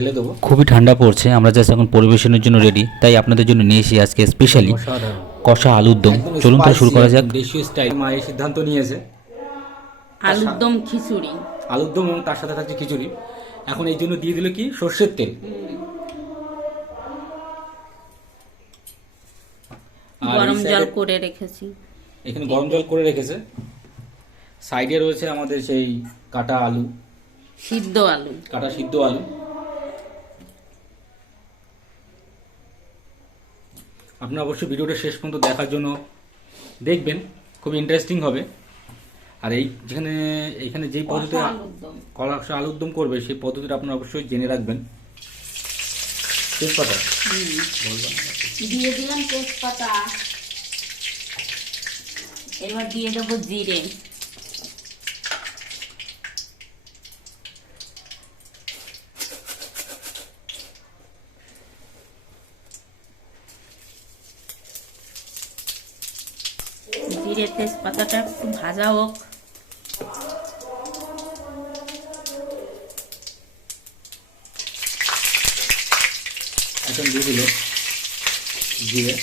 ঢেলে দেবো। খুবই ঠান্ডা পড়ছে আমরা জাস্ট এখন পরিবেশনের জন্য রেডি তাই আপনাদের জন্য নিয়ে এসেছি আজকে স্পেশালি কষা আলুর দম। চলুন তাহলে শুরু করা যাক। দেশীয় স্টাইল মা এই সিদ্ধান্ত নিয়েছে। আলুর দম খিচুড়ি। আলুর দম এবং তার সাথে থাকছে খিচুড়ি। এখন এই জন্য দিয়ে দিল কি? সর্ষের তেল। গরম জল করে রেখেছি। এখানে গরম জল করে রেখেছে। সাইডে রয়েছে আমাদের সেই কাটা আলু। সিদ্ধ আলু। কাটা সিদ্ধ আলু। আপনারা অবশ্যই ভিডিওটা শেষ পর্যন্ত দেখার জন্য দেখবেন খুব ইন্টারেস্টিং হবে। আর এই যেখানে এখানে যেই পদ্ধতি কলা আলুর দম। কলাকষা আলুর দম করবে সেই পদ্ধতিটা আপনারা অবশ্যই জেনে রাখবেন। তেজপাতা। দিয়ে দিলাম তেজপাতা। এবার দিয়ে দেবো জিরে। জিরে তেজপাতাটা একটু ভাজা হোক। এখন দিয়ে দিল জিরে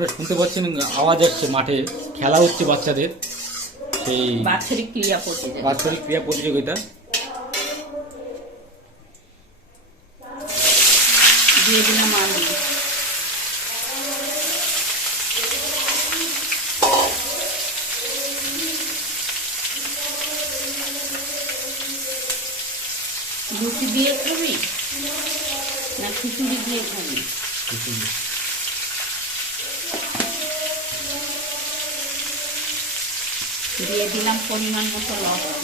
আপনারা শুনতে পাচ্ছেন আওয়াজ আসছে মাঠে খেলা হচ্ছে বাচ্চাদের। সেই বাৎসরিক ক্রিয়া করতে যাবে বাৎসরিক ক্রিয়া প্রতিযোগিতা। দিয়ে দিলাম আলু লুচি দিয়ে খাবি? না খিচুড়ি দিয়ে খাবি? দিয়ে দিলাম পরিমাণ মতো লবণ।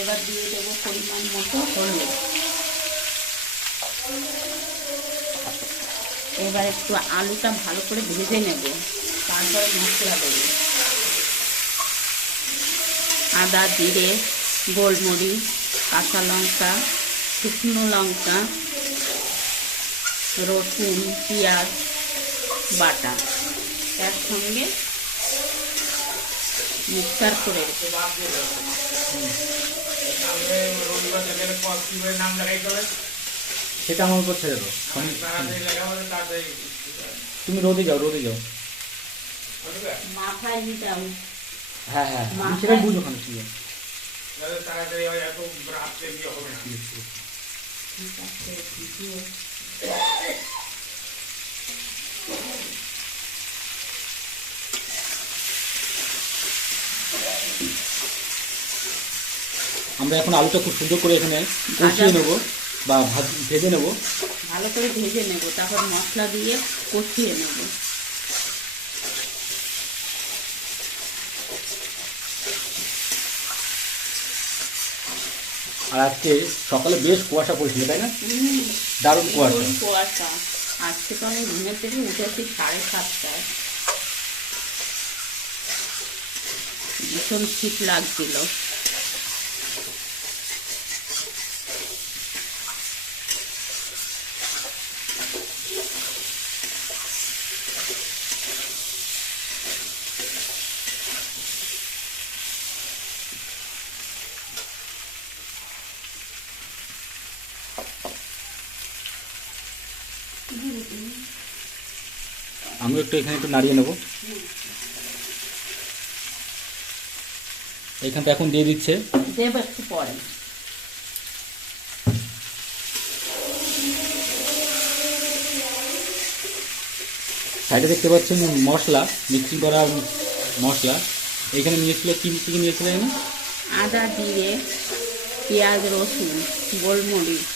এবার দিয়ে দেবো পরিমাণ মতো হলুদ। এবার একটু আলুটা ভালো করে ভেজে নেব। তারপরে মশলা দেবো। আদা, জিরে, গোলমরিচ, কাঁচা লঙ্কা, শুকনো লঙ্কা, রসুন, পেঁয়াজ, বাটা। একসঙ্গে মিক্সার করে সেটা আমার উপর ছেড়ে দাও। তুমি রোদে যাও রোদে যাও। মাথায় নিতাম হ্যাঁ হ্যাঁ আমি সেটাই বুঝো ওখানে ঠিক আছে আমরা এখন আলুটা খুব সুন্দর করে এখানে কষিয়ে নেব বা ভাজ- নেব। ভালো করে ভেজে নেব তারপর মশলা দিয়ে কষিয়ে নেব। আর আজকে সকালে বেশ কুয়াশা পড়েছিল তাই না? দারুণ কুয়াশা। কুয়াশা। আজকে তো আমি ঘুমের থেকে উঠেছি সাড়ে সাতটায়। ভীষণ শীত লাগছিল আমি একটু এখানে একটু নাড়িয়ে নেব। এইখানটা এখন দিয়ে দিচ্ছে। দেব একটু পরে। সাইডে দেখতে পাচ্ছেন মশলা মিক্সিং করা মশলা। এখানে নিয়েছিল কি কি নিয়েছিল এখানে? আদা জিরে পেঁয়াজ রসুন গোলমরিচ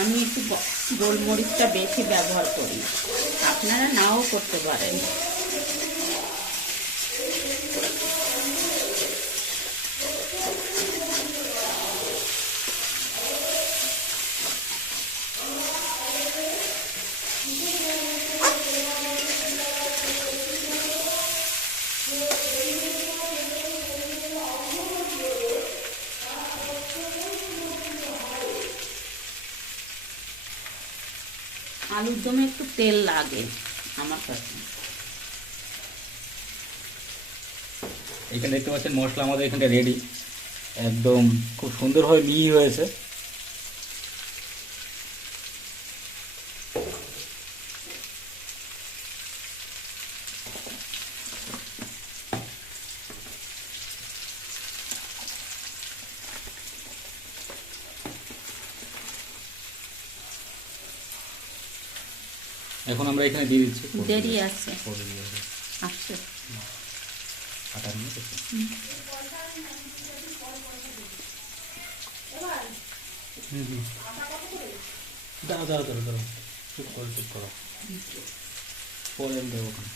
আমি একটু গোলমরিচটা বেশি ব্যবহার করি। আপনারা নাও করতে পারেন। আলুর দমে একটু তেল লাগে আমার কাছে। এখানে দেখতে পাচ্ছেন মশলা আমাদের এখানটা রেডি একদম খুব সুন্দরভাবে মিহি হয়েছে। এখন আমরা এখানে দিয়ে দিচ্ছি। দেরি আছে। পরে দিয়ে দেবো। আসছে। আটা নিয়ে হুম, হুম। দাঁড়াও দাঁড়াও দাঁড়াও দাঁড়াও চুপ করো চুপ করো। পরে দেবো। ওখানে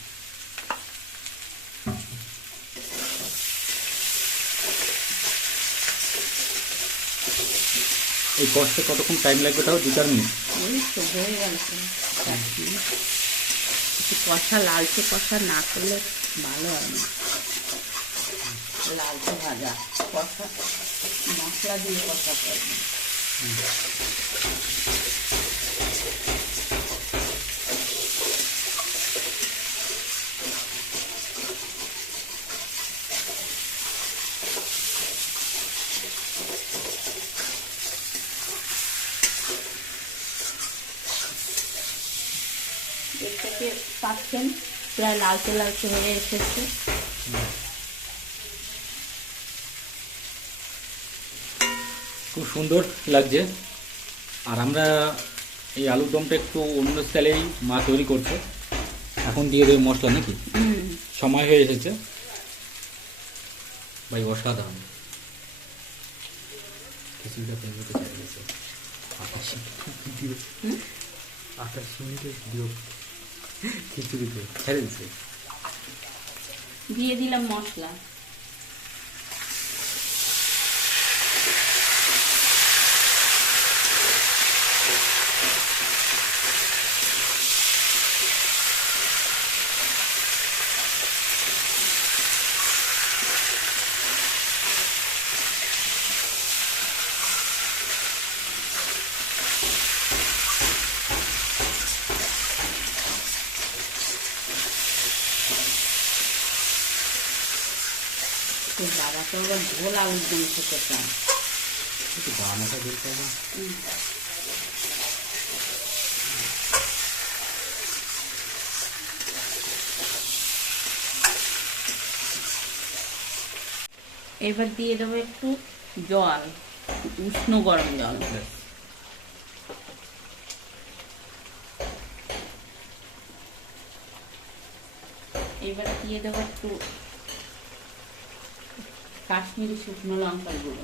এই কষ্টে কতক্ষণ টাইম লাগবে তাও দু চার মিনিট কষা লালচে কষা না করলে ভালো হয় না। লালচে ভাজা কষা মশলা দিয়ে কষা করবে। থেকে পাচ্ছেন। প্রায় লালচে লালচে হয়ে এসেছে। খুব সুন্দর লাগছে। আর আমরা এই আলুর দমটা একটু অন্য স্টাইলেই মা তৈরি করছে। এখন দিয়ে দেবে মশলা নাকি? সময় হয়ে এসেছে। ভাই অসাধারণ। খিচুড়িটা আকাশ? আকাশ খিচুড়িতে ছেড়ে দিয়ে দিলাম মশলা। তো বাবা ঝোল আলুর দম খেতে চায় একটু বানাটা দিতে হবে। এবার দিয়ে দেবো একটু জল উষ্ণ গরম জল। এবার দিয়ে দেবো একটু কাশ্মীরি শুকনো লঙ্কার গুঁড়ো।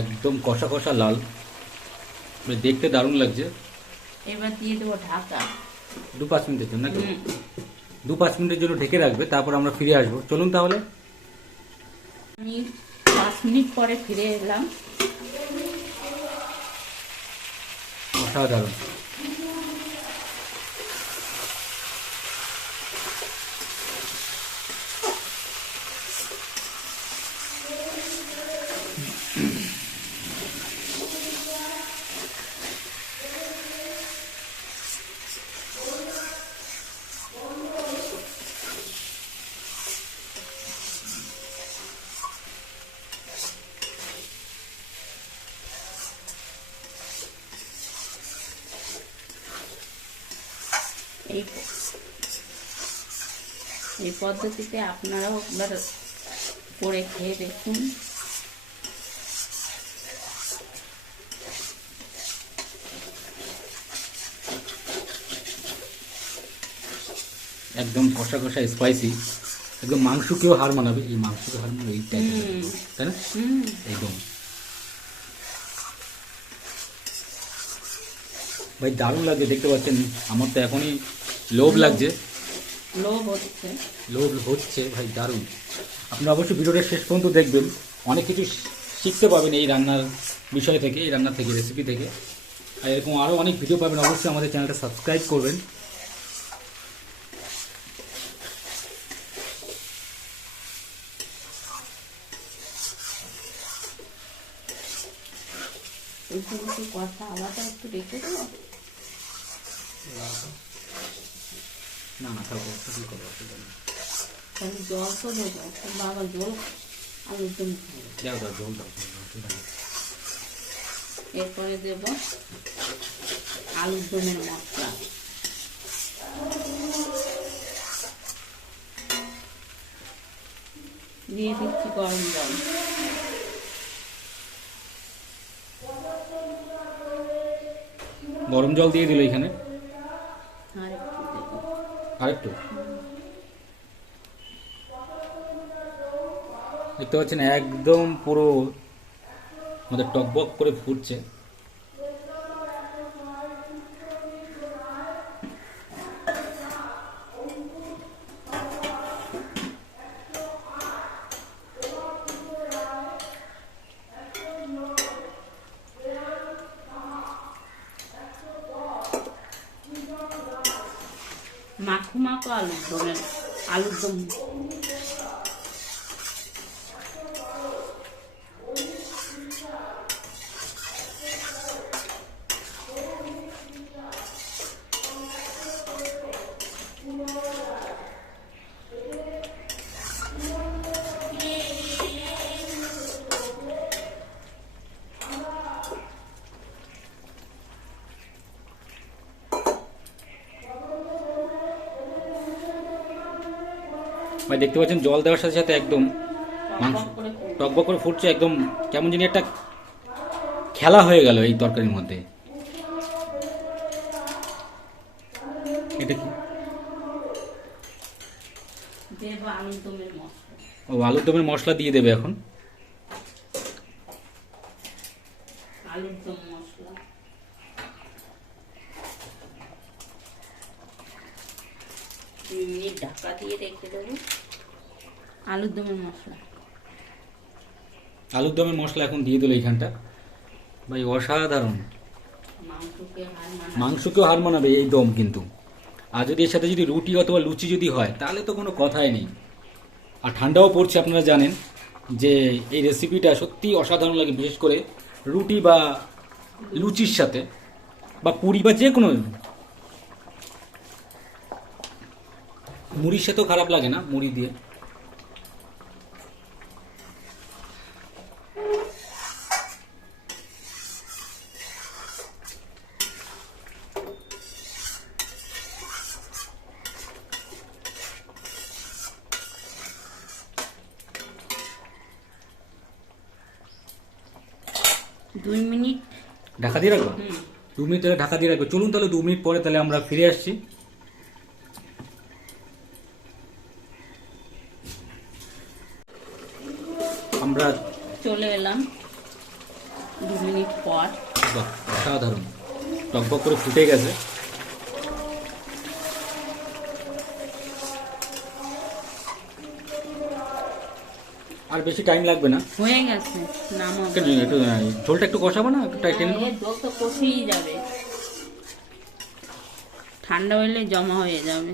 একদম কষা কষা লাল। বেশ দেখতে দারুণ লাগছে। এবার দিয়ে দেবো ঢাকা। দু পাঁচ মিনিটের জন্য নাকি? দু পাঁচ মিনিটের জন্য ঢেকে রাখবে তারপর আমরা ফিরে আসব। চলুন তাহলে। আমি পাঁচ মিনিট পরে ফিরে এলাম। অসাধারণ এই এই পদ্ধতিতে আপনারাও একবার করে খেয়ে দেখুন। একদম কষা কষা স্পাইসি একদম মাংসকেও হার মানাবে এই মাংসকে হার মানাবে এই টাইপের তাই না? একদম। ভাই দারুণ লাগছে দেখতে পাচ্ছেন আমার তো এখনই লোভ লাগছে। লোভ হচ্ছে। লোভ হচ্ছে ভাই দারুণ। আপনারা অবশ্যই ভিডিওটা শেষ পর্যন্ত দেখবেন। অনেক কিছু শিখতে পাবেন এই রান্নার বিষয় থেকে এই রান্না থেকে রেসিপি থেকে। আর এরকম আরও অনেক ভিডিও পাবেন অবশ্যই আমাদের চ্যানেলটা সাবস্ক্রাইব করবেন। কথা আলাদা একটু দেবো? না না তাহলে একটা কি করব অসুবিধা নেই। জল তো দেবো বাবা জল দাও দাও জল দাও। এরপরে দেব আলুর দমের মশলা। দিয়ে দিচ্ছি গরম জল। গরম জল দিয়ে দিল এখানে? আর আরেকটু। দেখতে পাচ্ছেন একদম পুরো আমাদের টকবক করে ফুটছে। মাখো মাখো আলুর দমের আলুর দম। ভাই দেখতে পাচ্ছেন জল দেওয়ার সাথে সাথে একদম মাংস টকবক করে ফুটছে একদম কেমন জানি একটা খেলা হয়ে গেল এই তরকারির মধ্যে। এটা কি? ও আলুর দমের মশলা দিয়ে দেবে এখন? আলুর দম মশলা। দুই মিনিট ঢাকা দিয়ে রেখে দেবো। আলুর দমের মশলা। আলুর দমের মশলা এখন দিয়ে দিল এইখানটা। ভাই অসাধারণ। মাংসকেও হার মানাবে এই দম কিন্তু। আর যদি এর সাথে যদি রুটি অথবা লুচি যদি হয় তাহলে তো কোনো কথাই নেই। আর ঠান্ডাও পড়ছে আপনারা জানেন যে এই রেসিপিটা সত্যি অসাধারণ লাগে বিশেষ করে রুটি বা লুচির সাথে বা পুরি বা যে কোনো মুড়ির সাথেও খারাপ লাগে না মুড়ি দিয়ে। দুই মিনিট। ঢাকা দিয়ে রাখব? দু মিনিট তাহলে ঢাকা দিয়ে রাখব। চলুন তাহলে দু মিনিট পরে তাহলে আমরা ফিরে আসছি। আমরা চলে এলাম দু মিনিট পর। বাহ, অসাধারণ। টকবক করে ফুটে গেছে। আর বেশি টাইম লাগবে না? হয়ে গেছে একটু একটু, ঝোলটা একটু কষাবো না? একটু টাইট টেনে? জল তো কষেই যাবে। ঠান্ডা হলে জমা হয়ে যাবে।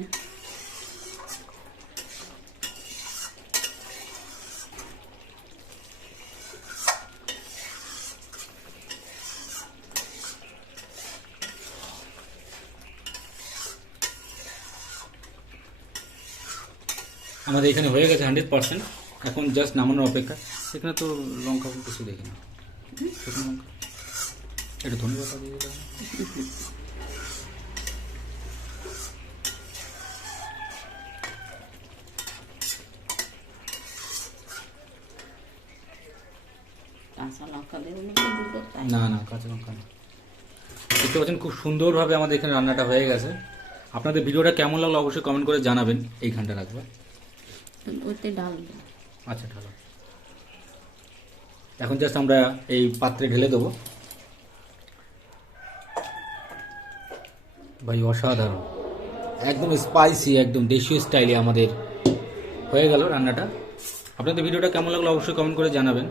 আমাদের এখানে হয়ে গেছে হান্ড্রেড পার্সেন্ট। এখন জাস্ট নামানোর অপেক্ষা। এখানে তো লঙ্কা কিছু দেখি না শুকনো লঙ্কা একটু ধনে পাতা দিয়ে দিলাম না না কাঁচা লঙ্কা না। দেখতে পাচ্ছেন খুব সুন্দরভাবে আমাদের এখানে রান্নাটা হয়ে গেছে। আপনাদের ভিডিওটা কেমন লাগল অবশ্যই কমেন্ট করে জানাবেন। এইখানটা রাখবেন ওতে ডাল দেবো। আচ্ছা ঢালো। এখন জাস্ট আমরা এই পাত্রে ঢেলে দেবো। ভাই, অসাধারণ। একদম স্পাইসি একদম দেশীয় স্টাইলে আমাদের হয়ে গেল রান্নাটা। আপনাদের ভিডিওটা কেমন লাগল অবশ্যই কমেন্ট করে জানাবেন।